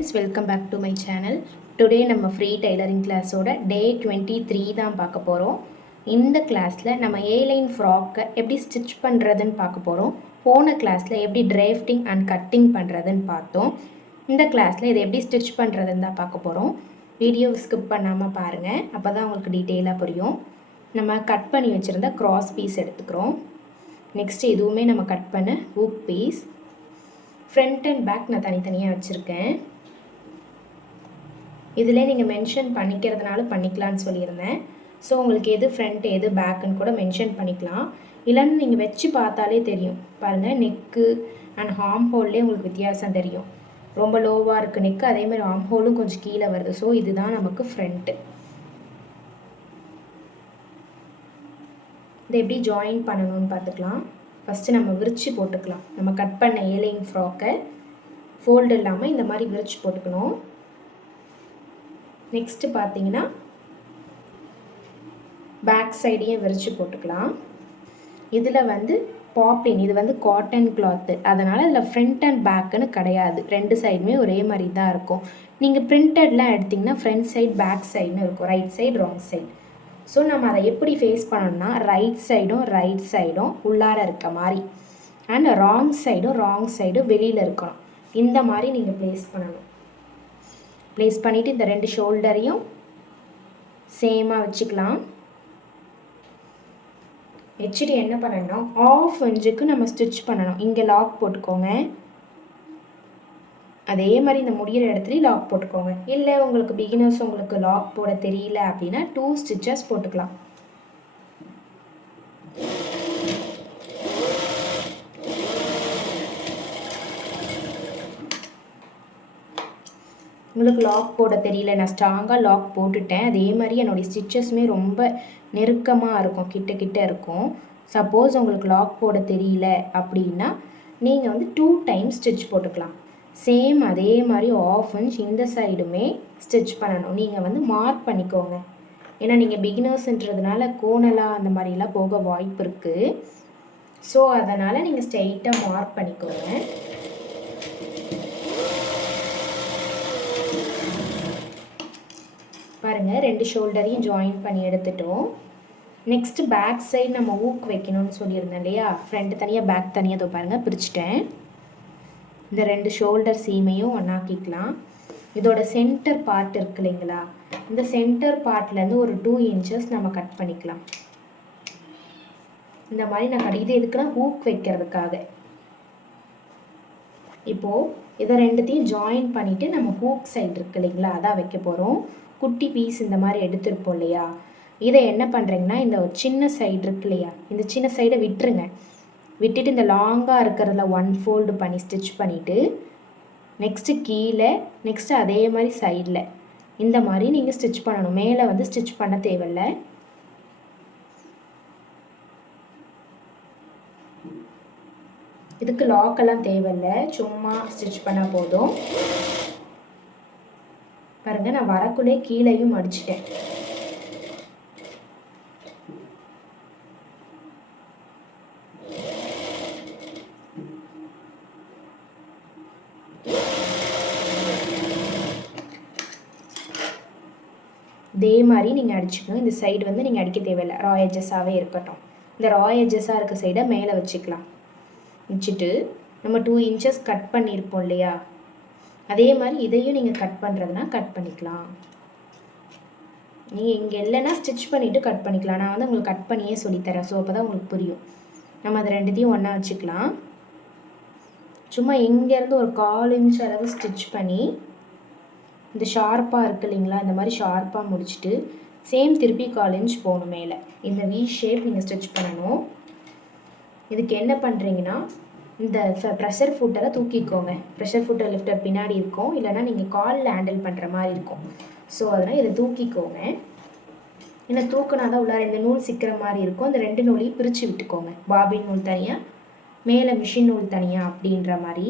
friends, welcome back to my channel. Today நம்ம free tailoring class ஓட day 23 தான் பார்க்க போகிறோம். இந்த கிளாஸில் நம்ம A-line ஃப்ராக்கை எப்படி ஸ்டிச் பண்ணுறதுன்னு பார்க்க போகிறோம். போன கிளாஸில் எப்படி டிராஃப்டிங் அண்ட் கட்டிங் பண்ணுறதுன்னு பார்த்தோம். இந்த கிளாஸில் இதை எப்படி ஸ்டிச் பண்ணுறதுன்னு தான் பார்க்க போகிறோம். வீடியோ ஸ்கிப் பண்ணாமல் பாருங்கள், அப்போ தான் உங்களுக்கு டீட்டெயிலாக புரியும். நம்ம கட் பண்ணி வச்சுருந்த க்ராஸ் பீஸ் எடுத்துக்கிறோம். நெக்ஸ்ட்டு இதுவுமே நம்ம கட் பண்ண hook piece. Front and back நான் தனித்தனியாக வச்சுருக்கேன். இதில் நீங்கள் மென்ஷன் பண்ணிக்கிறதுனால பண்ணிக்கலான்னு சொல்லியிருந்தேன். ஸோ உங்களுக்கு எது ஃப்ரண்ட் எது பேக்குன்னு கூட மென்ஷன் பண்ணிக்கலாம். இல்லைன்னு நீங்கள் வச்சு பார்த்தாலே தெரியும். பாருங்கள், நெக்கு அண்ட் ஹார்ம் ஹோல்லே உங்களுக்கு வித்தியாசம் தெரியும். ரொம்ப லோவாக இருக்குது நெக்கு, அதேமாதிரி ஆர்ம் ஹோலும் கொஞ்சம் கீழே வருது. ஸோ இதுதான் நமக்கு ஃப்ரண்ட்டு. இதை எப்படி ஜாயின் பண்ணணும்னு பார்த்துக்கலாம். ஃபஸ்ட்டு நம்ம விரித்து போட்டுக்கலாம். நம்ம கட் பண்ண A-line ஃப்ராக்கை ஃபோல்டு இல்லாமல் இந்த மாதிரி விரித்து போட்டுக்கணும். நெக்ஸ்ட்டு பார்த்தீங்கன்னா பேக் சைடையும் விரித்து போட்டுக்கலாம். இதில் வந்து பாப்பின், இது வந்து காட்டன் கிளாத்து, அதனால் இதில் ஃப்ரண்ட் அண்ட் பேக்குன்னு கிடையாது. ரெண்டு சைடுமே ஒரே மாதிரி தான் இருக்கும். நீங்கள் பிரிண்டட்லாம் எடுத்திங்கன்னா ஃப்ரண்ட் சைடு பேக் சைடுன்னு இருக்கும், right side wrong side. So நம்ம அதை எப்படி ஃபேஸ் பண்ணணும்னா ரைட் சைடும் உள்ளார இருக்க மாதிரி அண்ட் ராங் சைடும் வெளியில் இருக்கணும். இந்த மாதிரி நீங்கள் ப்ளேஸ் பண்ணணும். ப்ளேஸ் பண்ணிவிட்டு இந்த ரெண்டு ஷோல்டரையும் சேமாக வச்சுக்கலாம். வச்சுட்டு என்ன பண்ணணும், 1/2 இன்ச்சுக்கு நம்ம ஸ்டிச் பண்ணணும். இங்கே லாக் போட்டுக்கோங்க. அதே மாதிரி இந்த முடிகிற இடத்துலையும் லாக் போட்டுக்கோங்க. இல்லை உங்களுக்கு பிகினர்ஸ் உங்களுக்கு லாக் போட தெரியல அப்படின்னா 2 ஸ்டிச்சஸ் போட்டுக்கலாம். உங்களுக்கு லாக் போட தெரியல, நான் ஸ்ட்ராங்காக லாக் போட்டுட்டேன். அதே மாதிரி என்னுடைய ஸ்டிச்சஸுமே ரொம்ப நெருக்கமாக இருக்கும், கிட்ட இருக்கும். சப்போஸ் உங்களுக்கு லாக் போட தெரியல அப்படின்னா நீங்கள் வந்து 2 டைம்ஸ் ஸ்டிச் போட்டுக்கலாம். சேம் அதே மாதிரி 1/2 இன்ச் இந்த சைடுமே ஸ்டிச் பண்ணணும். நீங்கள் வந்து மார்க் பண்ணிக்கோங்க. ஏன்னா நீங்கள் பிகினர்ஸ்ன்றதுனால கோணலாக அந்த மாதிரிலாம் போக வாய்ப்பு இருக்குது. ஸோ அதனால் நீங்கள் ஸ்ட்ரெயிட்டாக மார்க் பண்ணிக்கோங்க. பாருங்கள், 2 ஷோல்டரையும் ஜாயின் பண்ணி எடுத்துட்டோம். நெக்ஸ்ட்டு பேக் சைடு நம்ம ஊக் வைக்கணும்னு சொல்லியிருந்தேன் இல்லையா, ஃப்ரண்ட் தனியாக பேக் தனியாக இதோ பாருங்கள் பிரிச்சுட்டேன். இந்த 2 ஷோல்டர் சீமையும் ஒன்றாக்கிக்கலாம். இதோட சென்டர் பார்ட் இருக்கு இல்லைங்களா, இந்த சென்டர் பார்ட்லேருந்து ஒரு 2 இன்ச்சஸ் நம்ம கட் பண்ணிக்கலாம். இந்த மாதிரி நான் இது எதுக்குன்னா ஹூக் வைக்கிறதுக்காக. இப்போது இதை ரெண்டுத்தையும் ஜாயின் பண்ணிவிட்டு நம்ம ஹூக் சைடு இருக்கு இல்லைங்களா, அதான் வைக்க போகிறோம். குட்டி பீஸ் இந்த மாதிரி எடுத்துருப்போம் இல்லையா, இதை என்ன பண்ணுறீங்கன்னா இந்த ஒரு சின்ன சைடு இருக்கு இல்லையா, இந்த சின்ன சைடை விட்டுருங்க. விட்டுட்டு இந்த லாங்காக இருக்கிறதுல 1 ஃபோல்டு பண்ணி ஸ்டிச் பண்ணிவிட்டு நெக்ஸ்ட்டு கீழே, நெக்ஸ்ட்டு அதே மாதிரி சைடில் இந்த மாதிரி நீங்கள் ஸ்டிச் பண்ணணும். மேலே வந்து ஸ்டிச் பண்ண தேவையில்லை. இதுக்கு லாக்கெல்லாம் தேவையில்லை, சும்மா ஸ்டிச் பண்ணால் போதும். பாருங்கள், நான் வரக்குள்ளே கீழேயும் அடிச்சிட்டேன். இதே மாதிரி நீங்கள் அடிச்சுக்கணும். இந்த சைடு வந்து நீங்கள் அடிக்க தேவையில்லை, ரா எட்ஜஸாகவே இருக்கட்டும். இந்த ரா எட்ஜஸாக இருக்க சைடை மேலே வச்சுக்கலாம். வச்சுட்டு நம்ம 2 இன்ச்சஸ் கட் பண்ணியிருப்போம் இல்லையா, அதே மாதிரி இதையும் நீங்கள் கட் பண்ணுறதுனா கட் பண்ணிக்கலாம். நீங்கள் இங்கே இல்லைன்னா ஸ்டிச் பண்ணிவிட்டு கட் பண்ணிக்கலாம். நான் வந்து உங்களுக்கு கட் பண்ணியே சொல்லித்தரேன், ஸோ அப்போ தான் உங்களுக்கு புரியும். நம்ம அதை ரெண்டுத்தையும் ஒன்றா வச்சுக்கலாம். சும்மா இங்கேருந்து ஒரு 1/4 இன்ச் அளவு ஸ்டிச் பண்ணி இந்த ஷார்ப்பாக இருக்குது இல்லைங்களா, இந்த மாதிரி ஷார்ப்பாக முடிச்சுட்டு சேம் திருப்பி 1/4 இன்ச் போகணும் மேலே. இந்த வி ஷேப் நீங்கள் ஸ்டிச் பண்ணணும். இதுக்கு என்ன பண்ணுறீங்கன்னா இந்த ப்ரெஷர் ஃபுட்டரை தூக்கிக்கோங்க. ப்ரெஷர் ஃபுட்டர் லிஃப்டர் பின்னாடி இருக்கும், இல்லைனா நீங்கள் காலில் ஹேண்டில் பண்ணுற மாதிரி இருக்கும். ஸோ அதனால் இதை தூக்கிக்கோங்க. ஏன்னா தூக்கினா தான் உள்ளார இந்த நூல் சிக்கிற மாதிரி இருக்கும். அந்த 2 நூலையும் பிரித்து விட்டுக்கோங்க. பாபின் நூல் தனியாக, மேலே மிஷின் நூல் தனியாக அப்படின்ற மாதிரி.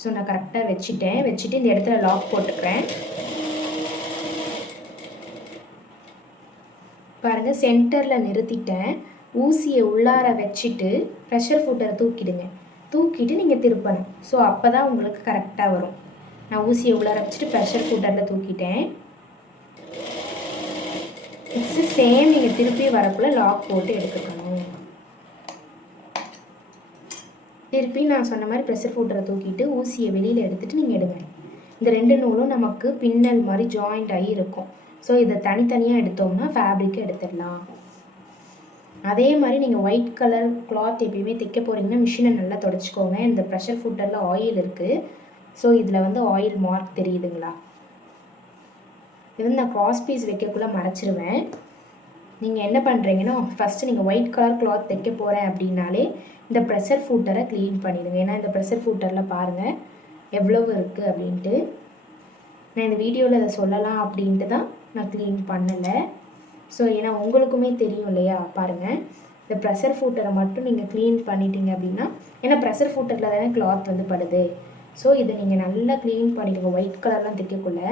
ஸோ நான் கரெக்டாக வச்சுட்டு இந்த இடத்துல லாக் போட்டுக்கிறேன். பாருங்கள், சென்டரில் நிறுத்திட்டேன். ஊசியை உள்ளார வச்சுட்டு ப்ரெஷர் ஃபுட்டரை தூக்கிடுங்க. தூக்கிட்டு நீங்கள் திருப்பணும். ஸோ அப்போ தான் உங்களுக்கு கரெக்டாக வரும். நான் ஊசியை உள்ளார வச்சுட்டு ப்ரெஷர் ஃபுட்டரில் தூக்கிட்டேன். நெக்ஸ்ட்டு சேம் நீங்கள் திருப்பி வரக்குள்ளே லாக் போட்டு எடுத்துக்கணும். திருப்பி நான் சொன்ன மாதிரி ப்ரெஷர் ஃபுட்டரை தூக்கிட்டு ஊசியை வெளியில் எடுத்துகிட்டு நீங்கள் எடுங்க. இந்த 2 நூலும் நமக்கு பின்னல் மாதிரி ஜாயிண்ட் ஆகி இருக்கும். ஸோ இதை தனித்தனியாக எடுத்தோம்னா ஃபேப்ரிக்கை எடுத்துடலாம். அதே மாதிரி நீங்கள் ஒயிட் கலர் கிளாத் எப்பயுமே தைக்க போகிறீங்கன்னா மிஷினை நல்லா தொடச்சிக்கோங்க. இந்த ப்ரெஷர் ஃபுட்டரில் ஆயில் இருக்குது. ஸோ இதில் வந்து ஆயில் மார்க் தெரியுதுங்களா? இது வந்து நான் க்ராஸ் பீஸ் வைக்கக்குள்ளே மறைச்சிருவேன். நீங்கள் என்ன பண்ணுறீங்கன்னா ஃபஸ்ட்டு நீங்கள் ஒயிட் கலர் கிளாத் தைக்க போகிறேன் அப்படின்னாலே இந்த ப்ரெஷர் ஃபுட்டரை க்ளீன் பண்ணிடுங்க. ஏன்னா இந்த ப்ரெஷர் ஃபுட்டரில் பாருங்கள் எவ்வளவு இருக்குது அப்படின்ட்டு. நான் இந்த வீடியோவில் அதை சொல்லலாம் அப்படின்ட்டு தான் நான் க்ளீன் பண்ணலை. ஸோ ஏன்னா உங்களுக்குமே தெரியும் இல்லையா? பாருங்கள், இந்த ப்ரெஷர் ஃபுட்டரை மட்டும் நீங்கள் க்ளீன் பண்ணிட்டீங்க அப்படின்னா, ஏன்னா ப்ரெஷர் ஃபுட்டரில் தானே கிளாத் வந்து படுது. ஸோ இதை நீங்கள் நல்லா க்ளீன் பண்ணிடுங்க. ஒயிட் கலர்லாம் தைக்கக்குள்ள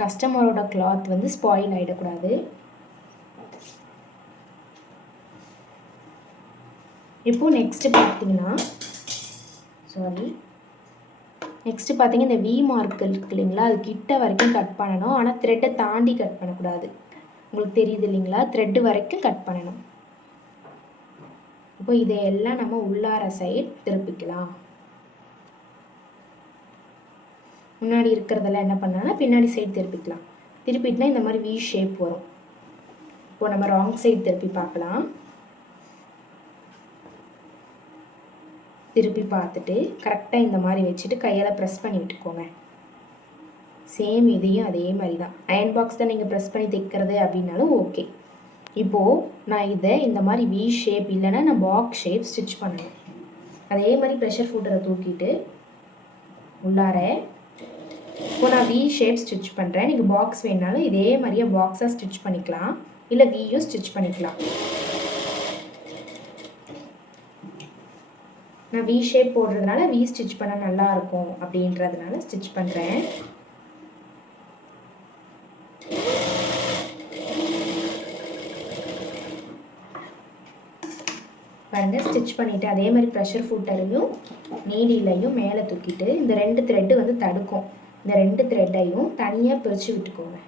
கஸ்டமரோட கிளாத் வந்து ஸ்பாயில் ஆகிடக்கூடாது. இப்போது நெக்ஸ்ட்டு பார்த்தீங்கன்னா இந்த வி மார்க் இருக்கு இல்லைங்களா? அது கிட்ட வரைக்கும் கட் பண்ணணும். ஆனால் த்ரெட்டை தாண்டி கட் பண்ணக்கூடாது. உங்களுக்கு தெரியுது இல்லைங்களா? த்ரெட்டு வரைக்கும் கட் பண்ணணும். இப்போ இதையெல்லாம் நம்ம உள்ளார சைட் திருப்பிக்கலாம். முன்னாடி இருக்கிறதெல்லாம் என்ன பண்ணாலும் பின்னாடி சைடு திருப்பிக்கலாம். திருப்பிட்டுனா இந்த மாதிரி வி ஷேப் வரும். இப்போ நம்ம ராங் சைடு திருப்பி பார்க்கலாம். திருப்பி பார்த்துட்டு கரெக்டாக இந்த மாதிரி வச்சுட்டு கையால் ப்ரெஸ் பண்ணி விட்டுக்கோங்க. சேம் இதையும் அதே மாதிரி தான். அயன் பாக்ஸ் தான் நீங்கள் ப்ரெஸ் பண்ணி தைக்கிறது அப்படின்னாலும் ஓகே. இப்போது நான் இதை இந்த மாதிரி வி ஷேப் இல்லைன்னா நான் பாக்ஸ் ஷேப் ஸ்டிச் பண்ணணும். அதே மாதிரி ப்ரெஷர் ஃபுட்டரை தூக்கிட்டு உள்ளார இப்போ நான் வி ஷேப் ஸ்டிச் பண்ணுறேன். நீங்கள் பாக்ஸ் வேணாலும் இதே மாதிரியே பாக்ஸாக ஸ்டிச் பண்ணிக்கலாம், இல்லை வியும் ஸ்டிச் பண்ணிக்கலாம். நான் வி ஷேப் போடுறதுனால வி ஸ்டிச் பண்ண நல்லாயிருக்கும் அப்படின்றதுனால ஸ்டிச் பண்ணுறேன். பாருங்கள், ஸ்டிச் பண்ணிவிட்டு அதே மாதிரி ப்ரெஷர் ஃபுட்டரையும் நீடிலையும் மேலே தூக்கிட்டு இந்த 2 த்ரெட்டு வந்து தடுக்கும். இந்த 2 த்ரெட்டையும் தனியாக பிரித்து விட்டுக்கோங்க.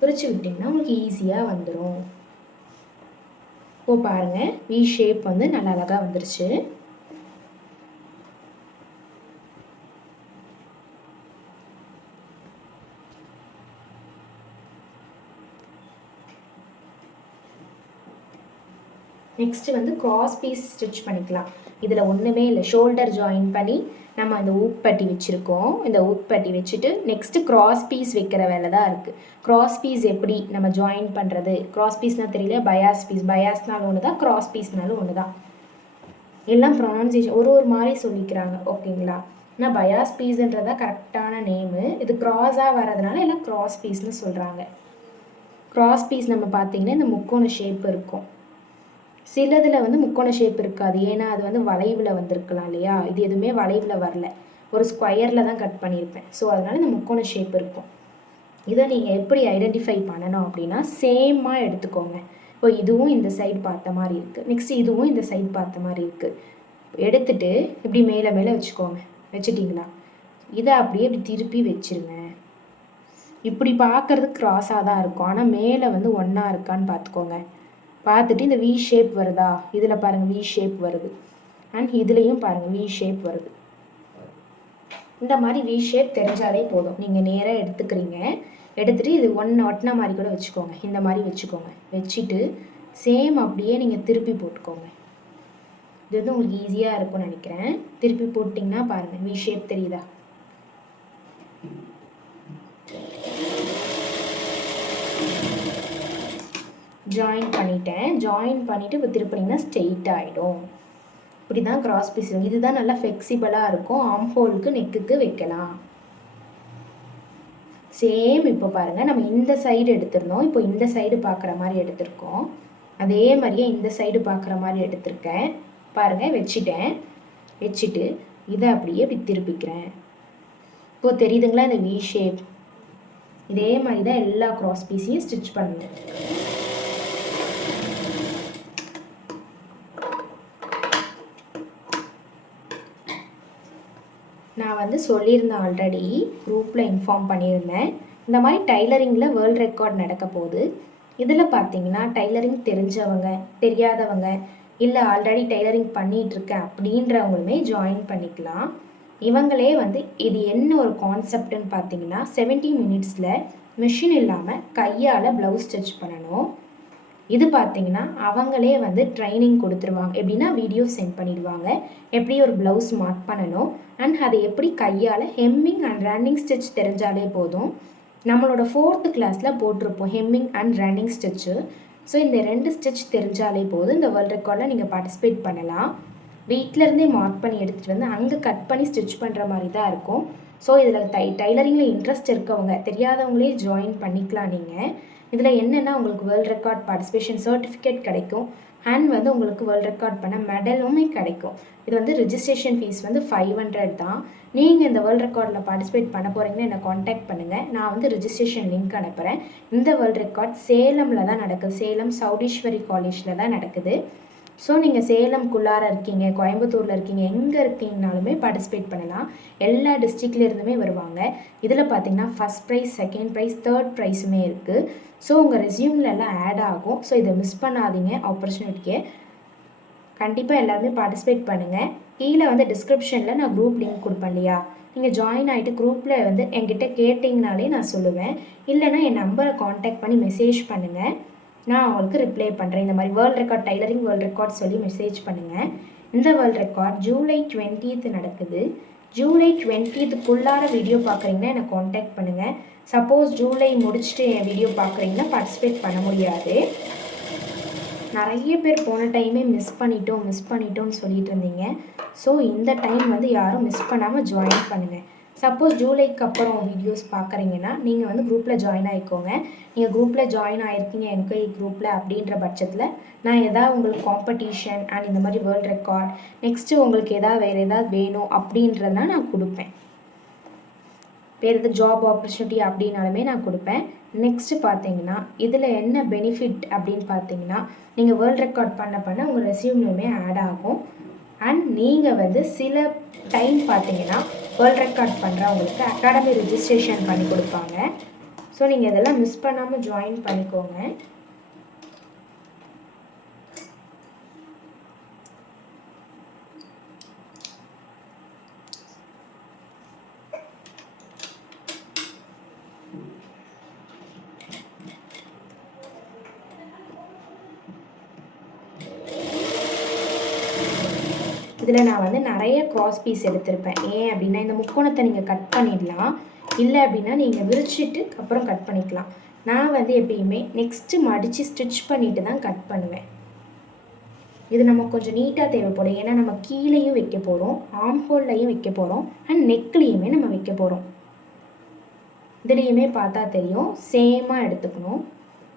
பிரித்து விட்டிங்கன்னா உங்களுக்கு ஈஸியாக வந்துடும். இப்போது பாருங்கள், வி ஷேப் வந்து நல்லா அழகாக வந்துருச்சு. நெக்ஸ்ட்டு வந்து க்ராஸ் பீஸ் ஸ்டிச் பண்ணிக்கலாம். இதில் ஒன்றுமே இல்லை, ஷோல்டர் ஜாயின் பண்ணி நம்ம அந்த ஊக்பட்டி வச்சுருக்கோம். இந்த ஊக்பட்டி வச்சுட்டு நெக்ஸ்ட்டு க்ராஸ் பீஸ் வைக்கிற வேலை தான் இருக்குது. க்ராஸ் பீஸ் எப்படி நம்ம ஜாயின் பண்ணுறது? க்ராஸ் பீஸ்னால் தெரியல, பயாஸ் பீஸ். பயாஸ்னாலும் ஒன்று தான், க்ராஸ் பீஸ்னாலும் ஒன்று தான். எல்லாம் ப்ரொனன்சியேஷன் ஒரு மாதிரி சொல்லிக்கிறாங்க, ஓகேங்களா? ஆனால் பயாஸ் பீஸுன்றதா கரெக்டான நேமு. இது க்ராஸாக வரதுனால எல்லாம் க்ராஸ் பீஸ்னு சொல்கிறாங்க. க்ராஸ் பீஸ் நம்ம பார்த்திங்கன்னா இந்த முக்கோண ஷேப் இருக்கும். சிலதில் வந்து முக்கோண ஷேப் இருக்காது, ஏன்னா அது வந்து வளைவில் வந்திருக்கலாம் இல்லையா? இது எதுவுமே வளைவில் வரல, ஒரு ஸ்கொயரில் தான் கட் பண்ணியிருப்பேன். ஸோ அதனால் இந்த முக்கோண ஷேப் இருக்கும். இதை நீங்கள் எப்படி ஐடென்டிஃபை பண்ணணும் அப்படின்னா சேமாக எடுத்துக்கோங்க. இப்போ இதுவும் இந்த சைடு பார்த்த மாதிரி இருக்குது, நெக்ஸ்ட்டு இதுவும் இந்த சைடு பார்த்த மாதிரி இருக்குது. எடுத்துகிட்டு இப்படி மேலே மேலே வச்சுக்கோங்க. வச்சுட்டிங்களா? இதை அப்படியே இப்படி திருப்பி வச்சுருங்க. இப்படி பார்க்குறதுக்கு க்ராஸாக தான் இருக்கும், ஆனால் மேலே வந்து ஒன்றா இருக்கான்னு பார்த்துக்கோங்க. பார்த்துட்டு இந்த வி ஷேப் வருதா? இதில் பாருங்கள் வி ஷேப் வருது, அண்ட் இதுலேயும் பாருங்கள் வி ஷேப் வருது. இந்த மாதிரி வி ஷேப் தெரிஞ்சாலே போதும். நீங்கள் நேராக எடுத்துக்கிறீங்க, எடுத்துகிட்டு இது ஒட்டின மாதிரி கூட வச்சுக்கோங்க. இந்த மாதிரி வச்சுக்கோங்க. வச்சுட்டு சேம் அப்படியே நீங்கள் திருப்பி போட்டுக்கோங்க. இது வந்து உங்களுக்கு ஈஸியாக இருக்கும்னு நினைக்கிறேன். திருப்பி போட்டிங்கன்னா பாருங்கள் வி ஷேப் தெரியுதா? ஜாயின் பண்ணிட்டேன். ஜாயின் பண்ணிவிட்டு இப்போ திருப்பினீங்கன்னா ஸ்ட்ரெயிட் ஆகிடும். இப்படி தான் க்ராஸ் பீஸ். இதுதான் நல்லா ஃப்ளெக்சிபிளாக இருக்கும், ஆர்ம் ஹோலுக்கு நெக்குக்கு வைக்கலாம். சேம் இப்போ பாருங்கள், நம்ம இந்த சைடு எடுத்துருந்தோம், இப்போ இந்த சைடு பார்க்குற மாதிரி எடுத்திருக்கோம். அதே மாதிரியே இந்த சைடு பார்க்குற மாதிரி எடுத்திருக்கேன். பாருங்கள், வச்சுட்டேன். வச்சுட்டு இதை அப்படியே இப்படி திருப்பிக்கிறேன். இப்போது தெரியுதுங்களா இந்த வி ஷேப்? இதே மாதிரி தான் எல்லா க்ராஸ் பீஸையும் ஸ்டிச் பண்ணணும். நான் வந்து சொல்லியிருந்தேன் ஆல்ரெடி குரூப்பில் இன்ஃபார்ம் பண்ணியிருந்தேன். இந்த மாதிரி டைலரிங்கில் வேர்ல்ட் ரெக்கார்ட் நடக்க போகுது. இதில் பார்த்தீங்கன்னா டைலரிங் தெரிஞ்சவங்க, தெரியாதவங்க, இல்லை ஆல்ரெடி டைலரிங் பண்ணிகிட்ருக்கேன் அப்படின்றவங்களுமே ஜாயின் பண்ணிக்கலாம். இவங்களே வந்து இது என்ன ஒரு கான்செப்டுன்னு பார்த்தீங்கன்னா 70 மினிட்ஸில் மிஷின் இல்லாமல் கையால் ப்ளவுஸ் ஸ்டிச் பண்ணணும். இது பார்த்தீங்கன்னா அவங்களே வந்து ட்ரைனிங் கொடுத்துருவாங்க. எப்படின்னா வீடியோ சென்ட் பண்ணிடுவாங்க, எப்படி ஒரு ப்ளவுஸ் மார்க் பண்ணணும் அண்ட் அதை எப்படி கையால் ஹெம்மிங் அண்ட் ரன்னிங் ஸ்டிச் தெரிஞ்சாலே போதும். நம்மளோட 4th கிளாஸில் போட்டிருப்போம் hemming and running stitch. So இந்த 2 ஸ்டிச் தெரிஞ்சாலே போதும் இந்த வேர்ல்ட் ரெக்கார்டில் நீங்கள் பார்ட்டிசிபேட் பண்ணலாம். வீட்டிலேருந்தே மார்க் பண்ணி எடுத்துகிட்டு வந்து அங்கே கட் பண்ணி ஸ்டிச் பண்ணுற மாதிரி தான் இருக்கும். ஸோ இதில் டைலரிங்கில் இன்ட்ரெஸ்ட் இருக்கவங்க, தெரியாதவங்களே ஜாயின் பண்ணிக்கலாம். நீங்கள் இதில் என்னென்னா உங்களுக்கு வேர்ல்ட் ரெக்கார்ட் பார்ட்டிசிபேஷன் சர்டிஃபிகேட் கிடைக்கும் அண்ட் வந்து உங்களுக்கு வேர்ல்ட் ரெக்கார்ட் பண்ண மெடலுமே கிடைக்கும். இது வந்து ரிஜிஸ்ட்ரேஷன் ஃபீஸ் வந்து 500 தான். நீங்கள் இந்த வேர்ல்ட் ரெக்கார்டில் பார்ட்டிசிபேட் பண்ண போகிறீங்கன்னா என்னை காண்டாக்ட் பண்ணுங்கள். நான் வந்து ரிஜிஸ்ட்ரேஷன் லிங்க் அனுப்புகிறேன். இந்த வேர்ல்ட் ரெக்கார்ட் சேலமில் தான் நடக்குது. சேலம் சௌடீஸ்வரி காலேஜில் தான் நடக்குது. ஸோ நீங்கள் சேலம்குள்ளார இருக்கீங்க, கோயம்புத்தூரில் இருக்கீங்க, எங்கே இருக்கீங்கனாலுமே பார்ட்டிசிபேட் பண்ணலாம். எல்லா டிஸ்ட்ரிக்ட்லேருந்துமே வருவாங்க. இதில் பார்த்தீங்கன்னா first prize, second prize, third ப்ரைஸுமே இருக்குது. ஸோ உங்கள் ரெஸ்யூம்லலாம் ஆட் ஆகும். ஸோ இதை மிஸ் பண்ணாதீங்க ஆப்பர்ச்சுனிட்டியை. கண்டிப்பாக எல்லாருமே பார்ட்டிசிபேட் பண்ணுங்கள். கீழே வந்து டிஸ்கிரிப்ஷனில் நான் குரூப் லிங்க் கொடுப்பேன் இல்லையா, நீங்கள் ஜாயின் ஆகிட்டு குரூப்பில் வந்து என்கிட்ட கேட்டிங்கனாலே நான் சொல்லுவேன். இல்லைனா என் நம்பரை காண்டாக்ட் பண்ணி மெசேஜ் பண்ணுங்கள், நான் அவங்களுக்கு ரிப்ளை பண்ணுறேன். இந்த மாதிரி world record tailoring world record சொல்லி மெசேஜ் பண்ணுங்கள். இந்த வேர்ல்ட் ரெக்கார்ட் ஜூலை 20th நடக்குது. ஜூலை 20th வீடியோ பார்க்குறீங்கன்னா எனக்கு காண்டாக்ட் பண்ணுங்கள். சப்போஸ் ஜூலை முடிச்சுட்டு என் வீடியோ பார்க்குறீங்கன்னா பார்ட்டிசிபேட் பண்ண முடியாது. நிறைய பேர் போன டைமே மிஸ் பண்ணிட்டோம்னு சொல்லிட்டு இருந்தீங்க. ஸோ இந்த டைம் வந்து யாரும் மிஸ் பண்ணாமல் ஜாயின் பண்ணுங்கள். சப்போஸ் ஜூலைக்கு அப்புறம் வீடியோஸ் பார்க்குறீங்கன்னா நீங்கள் வந்து குரூப்பில் ஜாயின் ஆகிக்கோங்க. நீங்கள் குரூப்பில் ஜாயின் ஆகிருக்கீங்க என்கொயரி குரூப்பில் அப்படின்ற பட்சத்தில் நான் எதாவது உங்களுக்கு காம்படிஷன் அண்ட் இந்த மாதிரி வேர்ல்ட் ரெக்கார்ட் நெக்ஸ்ட்டு உங்களுக்கு வேறு ஏதாவது வேணும் அப்படின்றதுனா நான் கொடுப்பேன். வேறு எதாவது ஜாப் ஆப்பர்ச்சுனிட்டி அப்படின்னாலுமே நான் கொடுப்பேன். நெக்ஸ்ட்டு பார்த்தீங்கன்னா இதில் என்ன பெனிஃபிட் அப்படின்னு பார்த்தீங்கன்னா நீங்கள் வேர்ல்ட் ரெக்கார்ட் பண்ண உங்கள் ரெஸ்யூம்லையுமே ஆட் ஆகும். அண்ட் நீங்கள் வந்து சில டைம் பார்த்தீங்கன்னா வேர்ல்ட் ரெக்கார்ட் பண்ணுறவங்களுக்கு அகாடமி ரிஜிஸ்ட்ரேஷன் பண்ணி கொடுப்பாங்க. ஸோ நீங்கள் இதெல்லாம் மிஸ் பண்ணாமல் ஜாயின் பண்ணிக்கோங்க. இதில் நான் வந்து நிறைய க்ராஸ் பீஸ் எடுத்திருப்பேன். ஏன் அப்படின்னா இந்த முக்கோணத்தை நீங்கள் கட் பண்ணிடலாம், இல்லை அப்படின்னா நீங்கள் விரிச்சிட்டு அப்புறம் கட் பண்ணிக்கலாம். நான் வந்து எப்பயுமே நெக்ஸ்ட்டு மடித்து ஸ்டிச் பண்ணிவிட்டு தான் கட் பண்ணுவேன். இது நமக்கு கொஞ்சம் நீட்டாக தேவைப்படும். ஏன்னா நம்ம கீழேயும் வைக்க போகிறோம், ஆம்ஹோல்லையும் வைக்க போகிறோம் அண்ட் நெக்லேயுமே நம்ம வைக்க போகிறோம். இதுலேயுமே பார்த்தா தெரியும் சேமாக எடுத்துக்கணும்.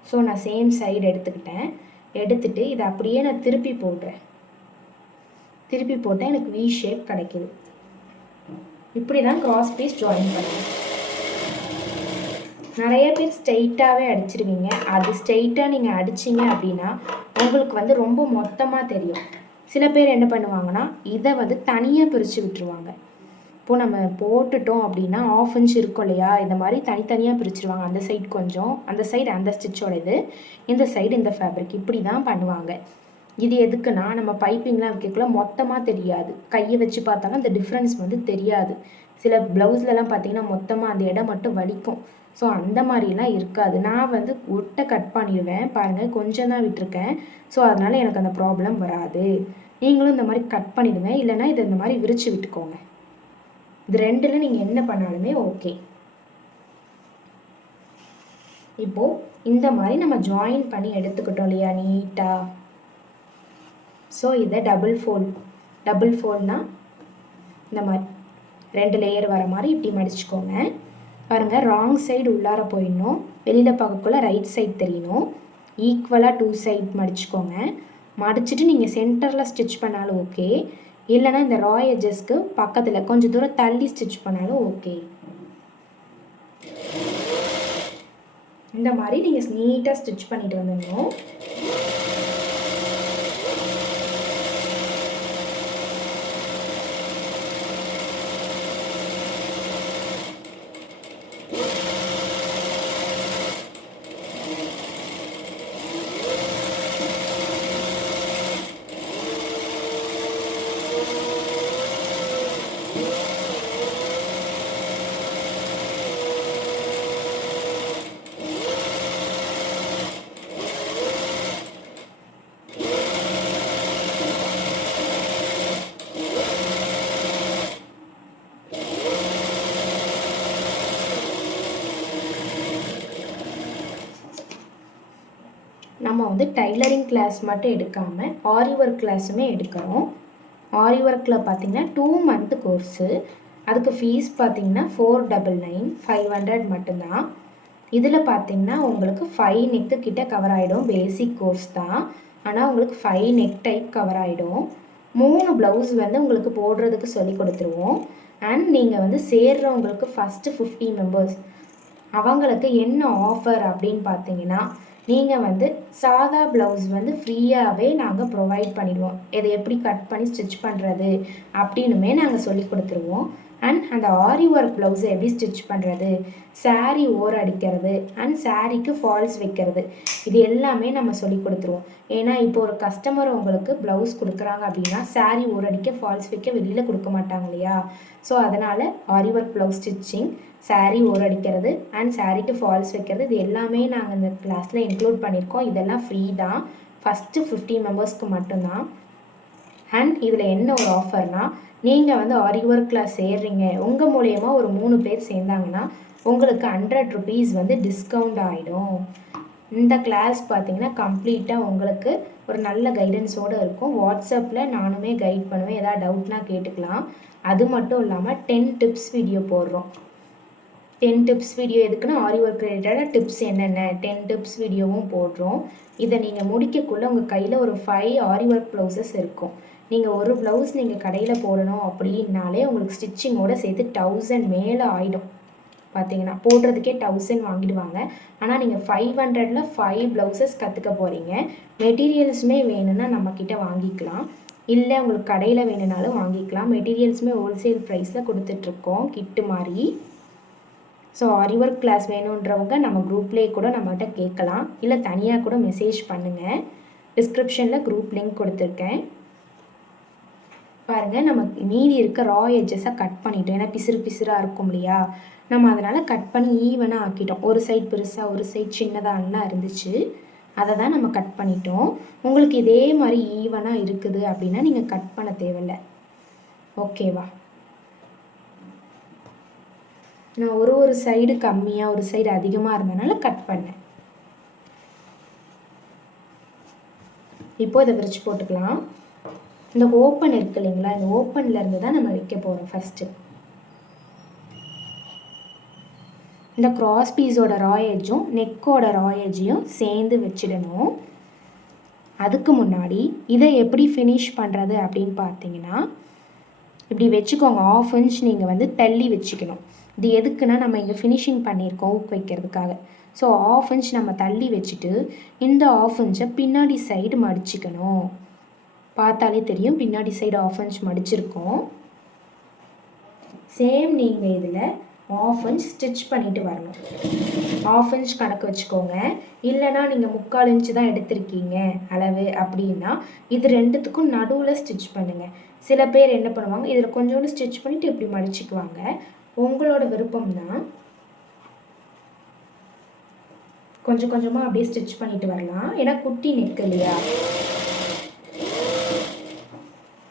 ஸோ நான் சேம் சைடு எடுத்துக்கிட்டேன். எடுத்துகிட்டு இதை அப்படியே நான் திருப்பி போடுறேன். திருப்பி போட்டால் எனக்கு வி ஷேப் கிடைக்கிது. இப்படி தான் கிராஸ் பீஸ் ஜாயின் பண்ணுவேன். நிறைய பேர் ஸ்ட்ரெயிட்டாகவே அடிச்சிருவீங்க. அது ஸ்ட்ரெயிட்டாக நீங்கள் அடிச்சிங்க அப்படின்னா உங்களுக்கு வந்து ரொம்ப மொத்தமாக தெரியும். சில பேர் என்ன பண்ணுவாங்கன்னா இதை வந்து தனியாக பிரித்து விட்டுருவாங்க. இப்போது நம்ம போட்டுட்டோம் அப்படின்னா 1/2 inch இருக்கும் இல்லையா, இந்த மாதிரி தனித்தனியாக பிரிச்சுருவாங்க. அந்த சைடு கொஞ்சம், அந்த சைடு அந்த ஸ்டிச்சோட இது, இந்த சைடு இந்த ஃபேப்ரிக், இப்படி தான் பண்ணுவாங்க. இது எதுக்குன்னா நம்ம பைப்பிங்லாம் வைக்கக்குள்ள மொத்தமாக தெரியாது. கையை வச்சு பார்த்தாலும் அந்த டிஃப்ரென்ஸ் வந்து தெரியாது. சில ப்ளவுஸ்லலாம் பார்த்தீங்கன்னா மொத்தமாக அந்த இடம் மட்டும் வலிக்கும். ஸோ அந்த மாதிரிலாம் இருக்காது. நான் வந்து ஒட்டை கட் பண்ணிடுவேன். பாருங்கள் கொஞ்சம் தான் விட்டுருக்கேன். ஸோ அதனால் எனக்கு அந்த ப்ராப்ளம் வராது. நீங்களும் இந்த மாதிரி கட் பண்ணிவிடுங்க. இல்லைனா இதை இந்த மாதிரி விரித்து விட்டுக்கோங்க. இது ரெண்டில் நீங்கள் என்ன பண்ணாலுமே ஓகே. இப்போது இந்த மாதிரி நம்ம ஜாயின் பண்ணி எடுத்துக்கிட்டோம் இல்லையா நீட்டாக. ஸோ இதை டபுள் ஃபோல்ட்னால் இந்த மாதிரி 2 லேயர் வர மாதிரி இப்படி மடிச்சுக்கோங்க. பாருங்கள் ராங் சைடு உள்ளார போயிடணும், வெளியில் பார்க்கக்குள்ள ரைட் சைடு தெரியணும். ஈக்குவலாக 2 சைட் மடிச்சுக்கோங்க. மடிச்சுட்டு நீங்கள் சென்டரில் ஸ்டிச் பண்ணாலும் ஓகே, இல்லைனா இந்த ராய் எட்ஜஸ்க்கு பக்கத்தில் கொஞ்சம் தூரம் தள்ளி ஸ்டிச் பண்ணாலும் ஓகே. இந்த மாதிரி நீங்கள் நீட்டாக ஸ்டிச் பண்ணிட்டு வந்துடணும். வந்து டைலரிங் கிளாஸ் மட்டும் எடுக்காமல் ஆரி ஒர்க் கிளாஸுமே எடுக்கிறோம். ஆரி ஒர்க்கில் பார்த்திங்கன்னா 2 மந்த் கோர்ஸு. அதுக்கு ஃபீஸ் பார்த்திங்கன்னா 499, 500 மட்டும்தான். இதில் பார்த்திங்கன்னா உங்களுக்கு 5 நெக்கு கிட்ட கவர் ஆகிடும். பேசிக் கோர்ஸ் தான், ஆனால் உங்களுக்கு 5 நெக் டைப் கவர் ஆகிடும். 3 ப்ளவுஸ் வந்து உங்களுக்கு போடுறதுக்கு சொல்லி கொடுத்துருவோம். அண்ட் நீங்கள் வந்து சேர்றவங்களுக்கு ஃபஸ்ட்டு 50 மெம்பர்ஸ் அவங்களுக்கு என்ன ஆஃபர் அப்படின்னு பார்த்தீங்கன்னா, நீங்கள் வந்து சாதா ப்ளவுஸ் வந்து ஃப்ரீயாகவே நாங்கள் ப்ரொவைட் பண்ணிடுவோம். இதை எப்படி கட் பண்ணி ஸ்டிச் பண்ணுறது அப்படின்னுமே நாங்கள் சொல்லி கொடுத்துருவோம். அண்ட் அந்த ஆரி ஒர்க் ப்ளவுஸை எப்படி ஸ்டிச் பண்ணுறது, சாரீ ஓர் அடிக்கிறது அண்ட் சாரீக்கு ஃபால்ஸ் வைக்கிறது, இது எல்லாமே நம்ம சொல்லி கொடுத்துருவோம். ஏன்னா இப்போ ஒரு கஸ்டமர் உங்களுக்கு ப்ளவுஸ் கொடுக்குறாங்க அப்படின்னா சாரீ ஓர் அடிக்க ஃபால்ஸ் வைக்க வெளியில் கொடுக்க மாட்டாங்க இல்லையா? ஸோ அதனால் ஆரி ஒர்க் ப்ளவுஸ் ஸ்டிச்சிங், சாரீ ஓர் அடிக்கிறது அண்ட் சாரீக்கு ஃபால்ஸ் வைக்கிறது, இது எல்லாமே நாங்கள் இந்த கிளாஸில் இன்க்ளூட் பண்ணியிருக்கோம். இதெல்லாம் ஃப்ரீ தான், ஃபஸ்ட்டு 50 மெம்பர்ஸ்க்கு மட்டும்தான். அண்ட் இதில் என்ன ஒரு ஆஃபர்னால், நீங்கள் வந்து ஆரி ஒர்க் கிளாஸ் சேர்றீங்க, உங்கள் மூலயமா ஒரு 3 பேர் சேர்ந்தாங்கன்னா உங்களுக்கு 100 ருபீஸ் வந்து டிஸ்கவுண்ட் ஆகிடும். இந்த கிளாஸ் பார்த்திங்கன்னா கம்ப்ளீட்டாக உங்களுக்கு ஒரு நல்ல கைடன்ஸோடு இருக்கும். வாட்ஸ்அப்பில் நானுமே கைட் பண்ணுவேன், எதாவது டவுட்னால் கேட்டுக்கலாம். அது மட்டும் இல்லாமல் 10 டிப்ஸ் வீடியோ போடுறோம். 10 டிப்ஸ் வீடியோ எதுக்குன்னா ஆரி ஒர்க் ரிலேட்டடாக டிப்ஸ் என்னென்ன 10 டிப்ஸ் வீடியோவும் போடுறோம். இதை நீங்கள் முடிக்கக்குள்ளே உங்கள் கையில் ஒரு 5 ஆரி ஒர்க் ப்ளவுசஸ் இருக்கும். நீங்கள் ஒரு ப்ளவுஸ் நீங்கள் கடையில் போடணும் அப்படின்னாலே உங்களுக்கு ஸ்டிச்சிங்கோடு சேர்த்து 1000 மேலே ஆகிடும். பார்த்தீங்கன்னா போடுறதுக்கே 1000 வாங்கிடுவாங்க. ஆனால் நீங்கள் 500ல் 5 ப்ளவுசஸ் கற்றுக்க போகிறீங்க. மெட்டீரியல்ஸுமே வேணும்னா நம்மக்கிட்ட வாங்கிக்கலாம், இல்லை உங்களுக்கு கடையில் வேணும்னாலும் வாங்கிக்கலாம். மெட்டீரியல்ஸுமே ஹோல்சேல் ப்ரைஸில் கொடுத்துட்ருக்கோம், கிட்டு மாதிரி. ஸோ ஆரி ஒர்க் கிளாஸ் வேணுன்றவங்க நம்ம குரூப்லேயே கூட நம்மகிட்ட கேட்கலாம், இல்லை தனியாக கூட மெசேஜ் பண்ணுங்கள். டிஸ்கிரிப்ஷனில் குரூப் லிங்க் கொடுத்துருக்கேன். பாருங்கள், நம்ம மீதி இருக்க ரா எட்ஜஸை கட் பண்ணிட்டோம். ஏன்னா பிசுறாக இருக்கும் இல்லையா, நம்ம அதனால் கட் பண்ணி ஈவனாக ஆக்கிட்டோம். ஒரு சைட் பெருசாக ஒரு சைட் சின்னதாகலாம் இருந்துச்சு, அதை தான் நம்ம கட் பண்ணிட்டோம். உங்களுக்கு இதே மாதிரி ஈவனாக இருக்குது அப்படின்னா நீங்கள் கட் பண்ண தேவையில்லை. ஓகேவா? நான் ஒரு சைடு கம்மியாக ஒரு சைடு அதிகமாக இருந்தனால கட் பண்ணேன். இப்போ இதை விரிச்சு போட்டுக்கலாம். இந்த ஓப்பன் இருக்கு இல்லைங்களா, இந்த ஓப்பனில் இருந்து தான் நம்ம வைக்க போகிறோம். ஃபஸ்ட்டு இந்த கிராஸ் பீஸோட ரா எட்ஜும் நெக்கோட ரா எட்ஜையும் சேர்ந்து வச்சிடணும். அதுக்கு முன்னாடி இதை எப்படி ஃபினிஷ் பண்ணுறது அப்படின்னு பார்த்தீங்கன்னா, இப்படி வச்சுக்கோங்க. 1/2 இன்ச் நீங்கள் வந்து தள்ளி வச்சுக்கணும். இது எதுக்குன்னா, நம்ம இங்கே ஃபினிஷிங் பண்ணியிருக்கோம் ஊக்கு வைக்கிறதுக்காக. ஸோ 1/2 இன்ச் நம்ம தள்ளி வச்சுட்டு இந்த 1/2 இன்ச்சை பின்னாடி சைடு மடிச்சுக்கணும். பார்த்தாலே தெரியும், பின்னாடி சைடு 1/2 இன்ச் மடிச்சிருக்கோம். சேம் நீங்கள் இதில் 1/2 இன்ச் ஸ்டிச் பண்ணிவிட்டு வரணும். 1/2 இன்ச் கணக்கு வச்சுக்கோங்க. இல்லைனா நீங்கள் 3/4 இன்ச்சு தான் எடுத்திருக்கீங்க அளவு அப்படின்னா இது ரெண்டுத்துக்கும் நடுவில் ஸ்டிச் பண்ணுங்கள். சில பேர் என்ன பண்ணுவாங்க, இதில் கொஞ்சோண்டு ஸ்டிச் பண்ணிவிட்டு இப்படி மடிச்சுக்குவாங்க. உங்களோட விருப்பம் தான். கொஞ்சம் கொஞ்சமாக அப்படியே ஸ்டிச் பண்ணிட்டு வரலாம். ஏன்னா குட்டி நெக் இல்லையா,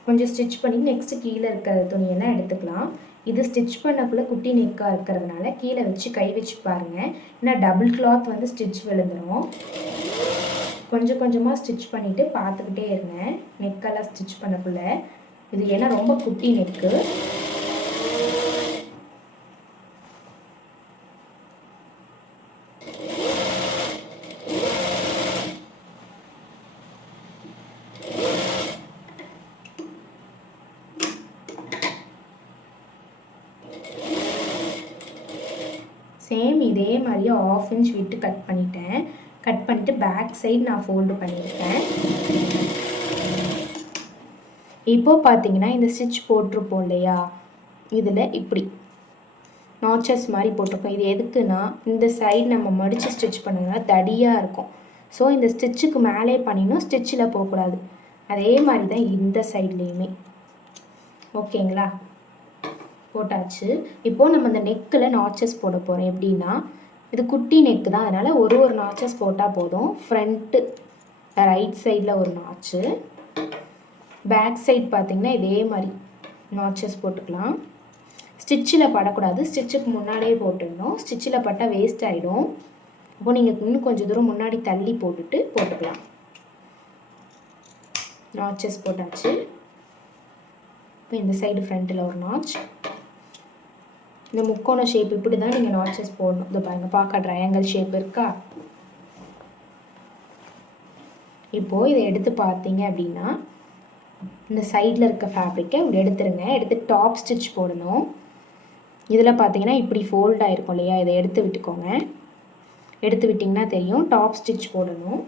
கொஞ்சம் ஸ்டிச் பண்ணி நெக்ஸ்ட்டு கீழே இருக்கிற துணியெல்லாம் எடுத்துக்கலாம். இது ஸ்டிச் பண்ணக்குள்ளே குட்டி நெக்காக இருக்கிறதுனால கீழே வச்சு கை வச்சு பாருங்கள். ஏன்னா டபுள் கிளாத் வந்து ஸ்டிச் விழுந்துடும். கொஞ்சம் கொஞ்சமாக ஸ்டிச் பண்ணிவிட்டு பார்த்துக்கிட்டே இருங்க நெக்கெல்லாம் ஸ்டிச் பண்ணக்குள்ளே. இது ஏன்னா ரொம்ப குட்டி நெக்கு. சேம் இதே மாதிரியே 1/2 இன்ச் விட்டு கட் பண்ணிட்டேன். கட் பண்ணிவிட்டு பேக் சைடு நான் ஃபோல்டு பண்ணியிருக்கேன். இப்போது பார்த்தீங்கன்னா இந்த ஸ்டிச் போட்டிருப்போம் இல்லையா, இதில் இப்படி நாச்சஸ் மாதிரி போட்டிருக்கோம். இது எதுக்குன்னா, இந்த சைடு நம்ம மடித்து ஸ்டிச் பண்ணதுனால தடியாக இருக்கும். ஸோ இந்த ஸ்டிச்சுக்கு மேலே பண்ணிடணும், ஸ்டிச்சில் போகக்கூடாது. அதே மாதிரி தான் இந்த சைட்லேயுமே. ஓகேங்களா, போட்டாச்சு. இப்போது நம்ம இந்த நெக்கில் நாச்சஸ் போட போகிறோம். எப்படின்னா, இது குட்டி நெக்கு தான், அதனால் ஒரு நாச்சஸ் போட்டால் போதும். ஃப்ரண்ட்டு ரைட் சைடில் ஒரு நாச்சு, பேக் சைட் பார்த்திங்கன்னா இதே மாதிரி நாச்சஸ் போட்டுக்கலாம். ஸ்டிச்சில் படக்கூடாது, ஸ்டிச்சுக்கு முன்னாடியே போட்டுடணும். ஸ்டிச்சில் பட்டால் வேஸ்ட் ஆகிடும். அப்போது நீங்கள் இன்னும் கொஞ்சம் தூரம் முன்னாடி தள்ளி போட்டுக்கலாம். நாட்சஸ் போட்டாச்சு. இப்போ இந்த சைடு ஃப்ரண்ட்டில் ஒரு நாட்ச். இந்த முக்கோண ஷேப் இப்படி தான் நீங்கள் நாட்சஸ் போடணும். இந்த பாருங்கள், பார்க்க ட்ரையாங்கிள் ஷேப் இருக்கா? இப்போது இதை எடுத்து பார்த்தீங்க அப்படின்னா இந்த சைடில் இருக்க ஃபேப்ரிக்கை இப்படி எடுத்துருங்க. எடுத்து டாப் ஸ்டிச் போடணும். இதில் பார்த்தீங்கன்னா இப்படி ஃபோல்ட் ஆகிருக்கும் இல்லையா, இதை எடுத்து விட்டுக்கோங்க. எடுத்து விட்டிங்கன்னா தெரியும். டாப் ஸ்டிச் போடணும்.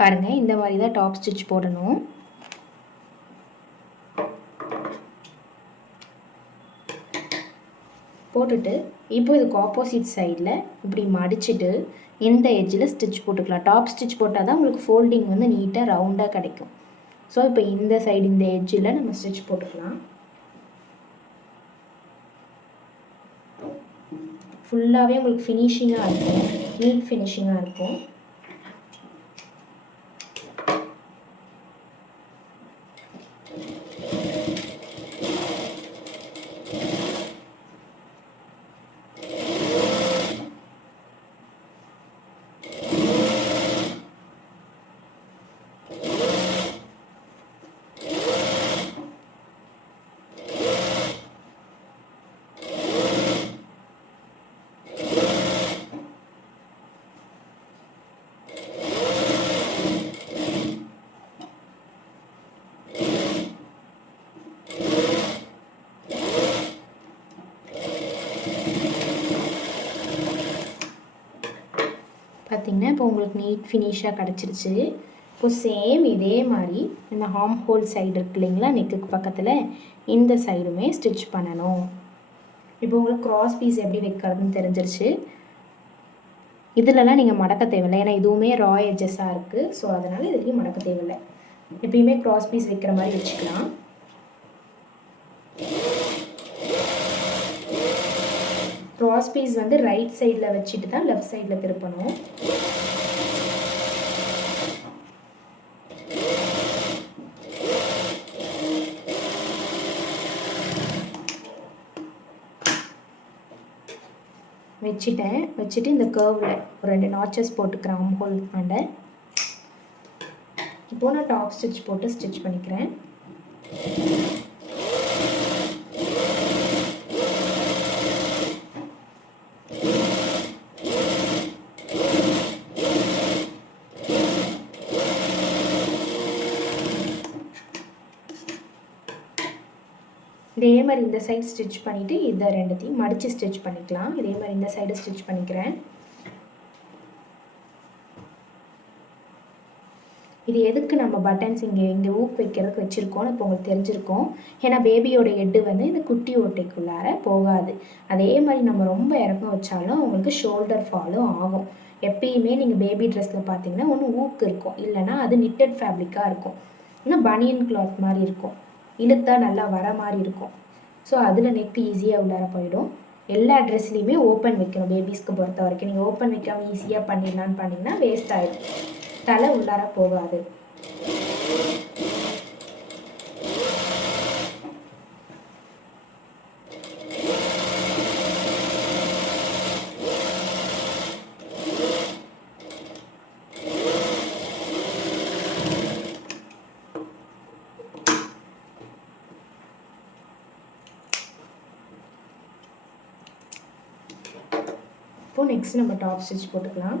பாருங்கள், இந்த மாதிரி தான் டாப் ஸ்டிச் போடணும். போட்டுட்டு இப்போ இதுக்கு ஆப்போசிட் சைடில் இப்படி மடிச்சுட்டு இந்த எட்ஜில் ஸ்டிச் போட்டுக்கலாம். டாப் ஸ்டிச் போட்டால் தான் உங்களுக்கு ஃபோல்டிங் வந்து நீட்டாக ரவுண்டாக கிடைக்கும். ஸோ இப்போ இந்த சைடு இந்த எட்ஜில் நம்ம ஸ்டிச் போட்டுக்கலாம். ஃபுல்லாகவே உங்களுக்கு ஃபினிஷிங்காக இருக்கும், நீட் ஃபினிஷிங்காக இருக்கும். பார்த்திங்கன்னா இப்போ உங்களுக்கு நீட் ஃபினிஷாக கிடச்சிருச்சு. இப்போ சேம் இதே மாதிரி இந்த ஹார்ம் ஹோல் சைடு இருக்கு இல்லைங்களா, நெக்குக்கு பக்கத்தில் இந்த சைடுமே ஸ்டிச் பண்ணணும். இப்போ உங்களுக்கு க்ராஸ் பீஸ் எப்படி வைக்கிறதுன்னு தெரிஞ்சிருச்சு. இதிலலாம் நீங்கள் மடக்க தேவையில்லை, ஏன்னா இதுவுமே ரா எட்ஜஸாக இருக்குது. ஸோ அதனால் இதுலேயும் மடக்க தேவையில்லை. எப்பயுமே க்ராஸ் பீஸ் வைக்கிற மாதிரி வச்சுக்கலாம். க்ராஸ் பீஸ் வந்து ரைட் சைடில் வச்சுட்டு தான் லெஃப்ட் சைடில் திருப்பணும். வச்சுட்டு இந்த கர்வில் ஒரு 2 நாட்சஸ் போட்டுக்கிறேன் ஆர்ம் ஹோல் ஆண்ட. இப்போது நான் டாப் ஸ்டிச் போட்டு ஸ்டிச் பண்ணிக்கிறேன். இதே மாதிரி இந்த சைடு ஸ்டிச் பண்ணிவிட்டு இதை ரெண்டுத்தையும் மடித்து ஸ்டிச் பண்ணிக்கலாம். இதே மாதிரி இந்த சைடு ஸ்டிச் பண்ணிக்கிறேன். இது எதுக்கு நம்ம பட்டன்ஸ் இங்கே ஊக் வைக்கிறதுக்கு வச்சுருக்கோன்னு இப்போ உங்களுக்கு தெரிஞ்சிருக்கோம். ஏன்னா பேபியோட ஹெட்டு வந்து இந்த குட்டி ஓட்டைக்குள்ளார போகாது. அதே மாதிரி நம்ம ரொம்ப இறக்கம் வச்சாலும் உங்களுக்கு ஷோல்டர் ஃபாலும் ஆகும். எப்பயுமே நீங்கள் பேபி ட்ரெஸ்ஸில் பார்த்தீங்கன்னா ஒன்று ஊக்கு இருக்கும், இல்லைனா அது நிட்டட் ஃபேப்ரிக்காக இருக்கும், இன்னும் பனியன் கிளாத் மாதிரி இருக்கும், இழுத்தா நல்லா வர மாதிரி இருக்கும். ஸோ அதில் நெக் ஈஸியாக உள்ளார போயிடும். எல்லா ட்ரெஸ்லேயுமே ஓப்பன் வைக்கணும். பேபிஸ்க்கு பொறுத்த வரைக்கும் நீங்கள் ஓப்பன் வைக்காமல் ஈஸியாக பண்ணிடலான்னு பண்ணிங்கன்னா வேஸ்ட் ஆகிடும், தலை உள்ளார போகாது. இப்போ நெக்ஸ்ட் நம்ம டாப் ஸ்டிச் போட்டுக்கலாம்.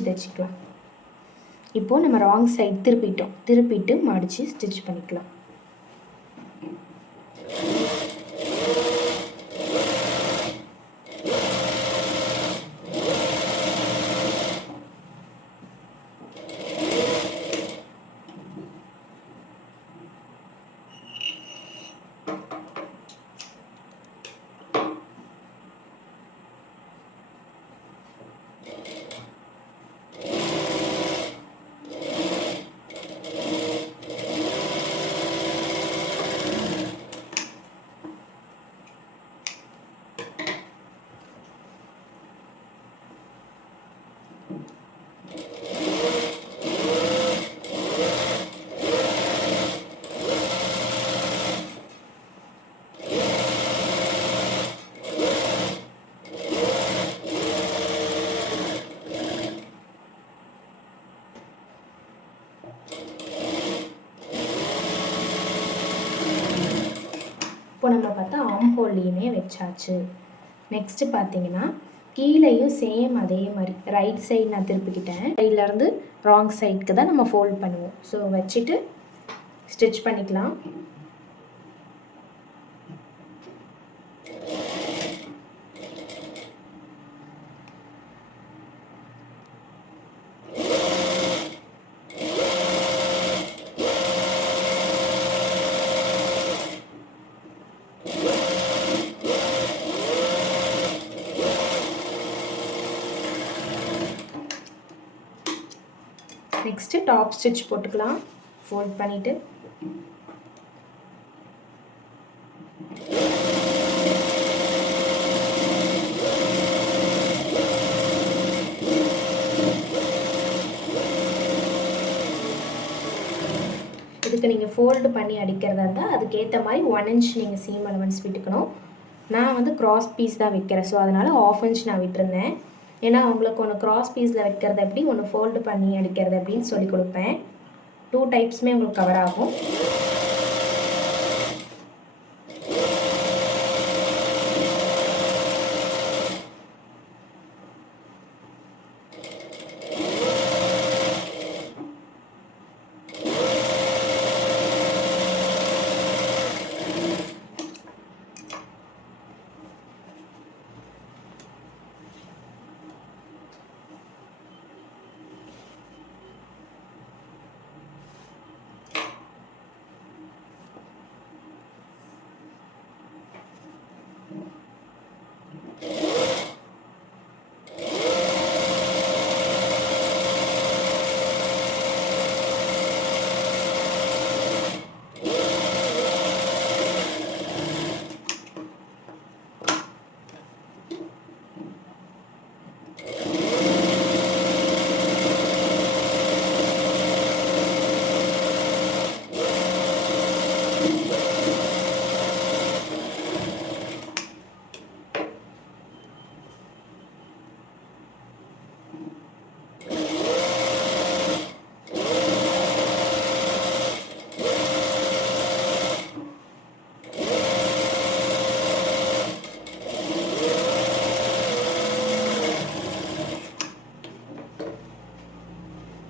மடித்து தைச்சிக்கலாம். இப்போது நம்ம ராங் சைட் திருப்பிட்டு மடித்து ஸ்டிச் பண்ணிக்கலாம். இப்போ நம்ம பார்த்தா ஆம் ஹோல்லையுமே வச்சாச்சு. நெக்ஸ்ட்டு பார்த்தீங்கன்னா கீழேயும் சேம் அதே மாதிரி ரைட் சைடு நான் திருப்பிக்கிட்டேன். சைட்லேருந்து ராங் சைடுக்கு தான் நம்ம ஃபோல்ட் பண்ணுவோம். ஸோ வச்சுட்டு ஸ்டிச் பண்ணிக்கலாம். நெக்ஸ்ட்டு டாப் ஸ்டிச் போட்டுக்கலாம். ஃபோல்ட் பண்ணிவிட்டு இதுக்கு நீங்கள் ஃபோல்டு பண்ணி அடிக்கிறதா இருந்தால் அதுக்கேற்ற மாதிரி 1 இன்ச் நீங்கள் சீம் அலவன்ஸ் விட்டுக்கணும். நான் வந்து கிராஸ் பீஸ் தான் வைக்கிறேன். ஸோ அதனால் 1/2 இன்ச் நான் விட்டுருந்தேன். ஏன்னா அவங்களுக்கு ஒன்று கிராஸ் பீஸில் வைக்கிறது எப்படி, ஒன்று ஃபோல்டு பண்ணி அடிக்கிறது அப்படின்னு சொல்லி கொடுப்பேன். 2 டைப்ஸுமே உங்களுக்கு கவர் ஆகும்.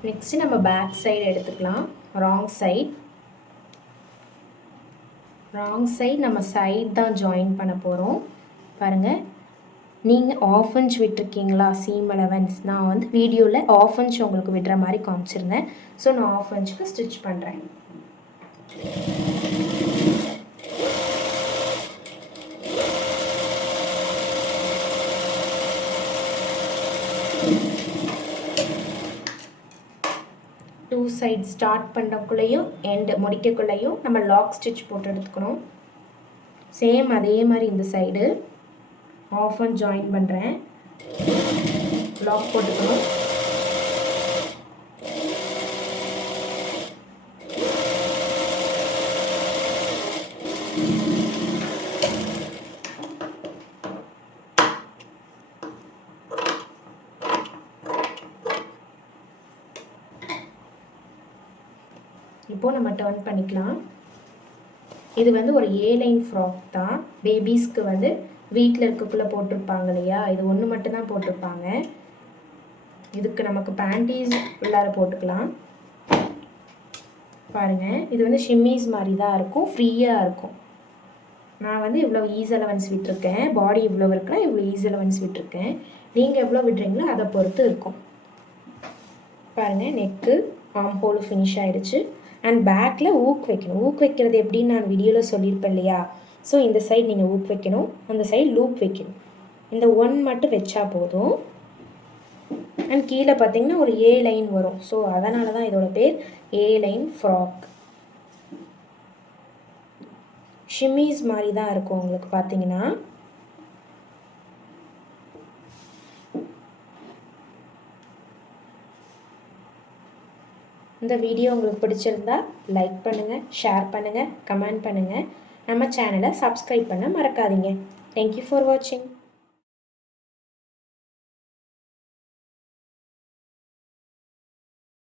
நெக்ஸ்ட்டு நம்ம பேக் சைடு எடுத்துக்கலாம். ராங் சைட் நம்ம சைட் தான் ஜாயின் பண்ண போகிறோம். பாருங்கள், நீங்கள் 1/2 இன்ச் விட்டுருக்கீங்களா சீம் அலவன்ஸ். நான் வந்து வீடியோவில் 1/2 இன்ச் உங்களுக்கு விடுற மாதிரி காமிச்சிருந்தேன். ஸோ நான் 1/2 இன்ச்சுக்கு ஸ்டிச் பண்ணுறேன். டூ சைட் ஸ்டார்ட் பண்ணக்குள்ளேயும் எண்டு முடிக்கக்குள்ளேயும் நம்ம லாக் ஸ்டிச் போட்டு எடுத்துக்கணும். சேம் அதே மாதிரி இந்த சைடு 1/2 இன்ச் ஜாயின் பண்ணுறேன். லாக் போட்டுக்கணும். இப்போது நம்ம டர்ன் பண்ணிக்கலாம். இது வந்து ஒரு A-லைன் ஃப்ராக் தான். பேபிஸ்க்கு வந்து வீட்டில் இருக்கக்குள்ளே போட்டிருப்பாங்க இல்லையா, இது ஒன்று மட்டும்தான் போட்டிருப்பாங்க. இதுக்கு நமக்கு பேண்டீஸ் உள்ளார போட்டுக்கலாம். பாருங்கள், இது வந்து ஷிம்மீஸ் மாதிரி தான் இருக்கும், ஃப்ரீயாக இருக்கும். நான் வந்து இவ்வளோ ஈஸ் அலவன்ஸ் விட்டுருக்கேன். பாடி இவ்வளோ இருக்குன்னா இவ்வளோ ஈஸ் அலவன்ஸ் விட்டுருக்கேன். நீங்கள் எவ்வளோ விடுறீங்களோ அதை பொறுத்து இருக்கும். பாருங்கள், நெக்கு ஆம் ஹோல் ஃபினிஷ் ஆகிடுச்சு. அண்ட் பேக்கில் ஊக் வைக்கணும். ஊக் வைக்கிறது எப்படின்னு நான் வீடியோவில் சொல்லியிருப்பேன் இல்லையா? ஸோ இந்த சைடு நீங்கள் ஊக் வைக்கணும், அந்த சைடு லூப் வைக்கணும். இந்த 1 மட்டும் வச்சா போதும். அண்ட் கீழே பார்த்தீங்கன்னா ஒரு ஏ லைன் வரும். ஸோ அதனால தான் இதோட பேர் ஏ லைன் ஃப்ராக். ஷிம்மீஸ் மாதிரி தான் இருக்கும் உங்களுக்கு பார்த்தீங்கன்னா. இந்த வீடியோ உங்களுக்கு பிடிச்சிருந்தா லைக் பண்ணுங்கள், ஷேர் பண்ணுங்கள், கமெண்ட் பண்ணுங்கள். நம்ம சேனலை சப்ஸ்கிரைப் பண்ண மறக்காதீங்க. தேங்க்யூ ஃபார் வாட்சிங்.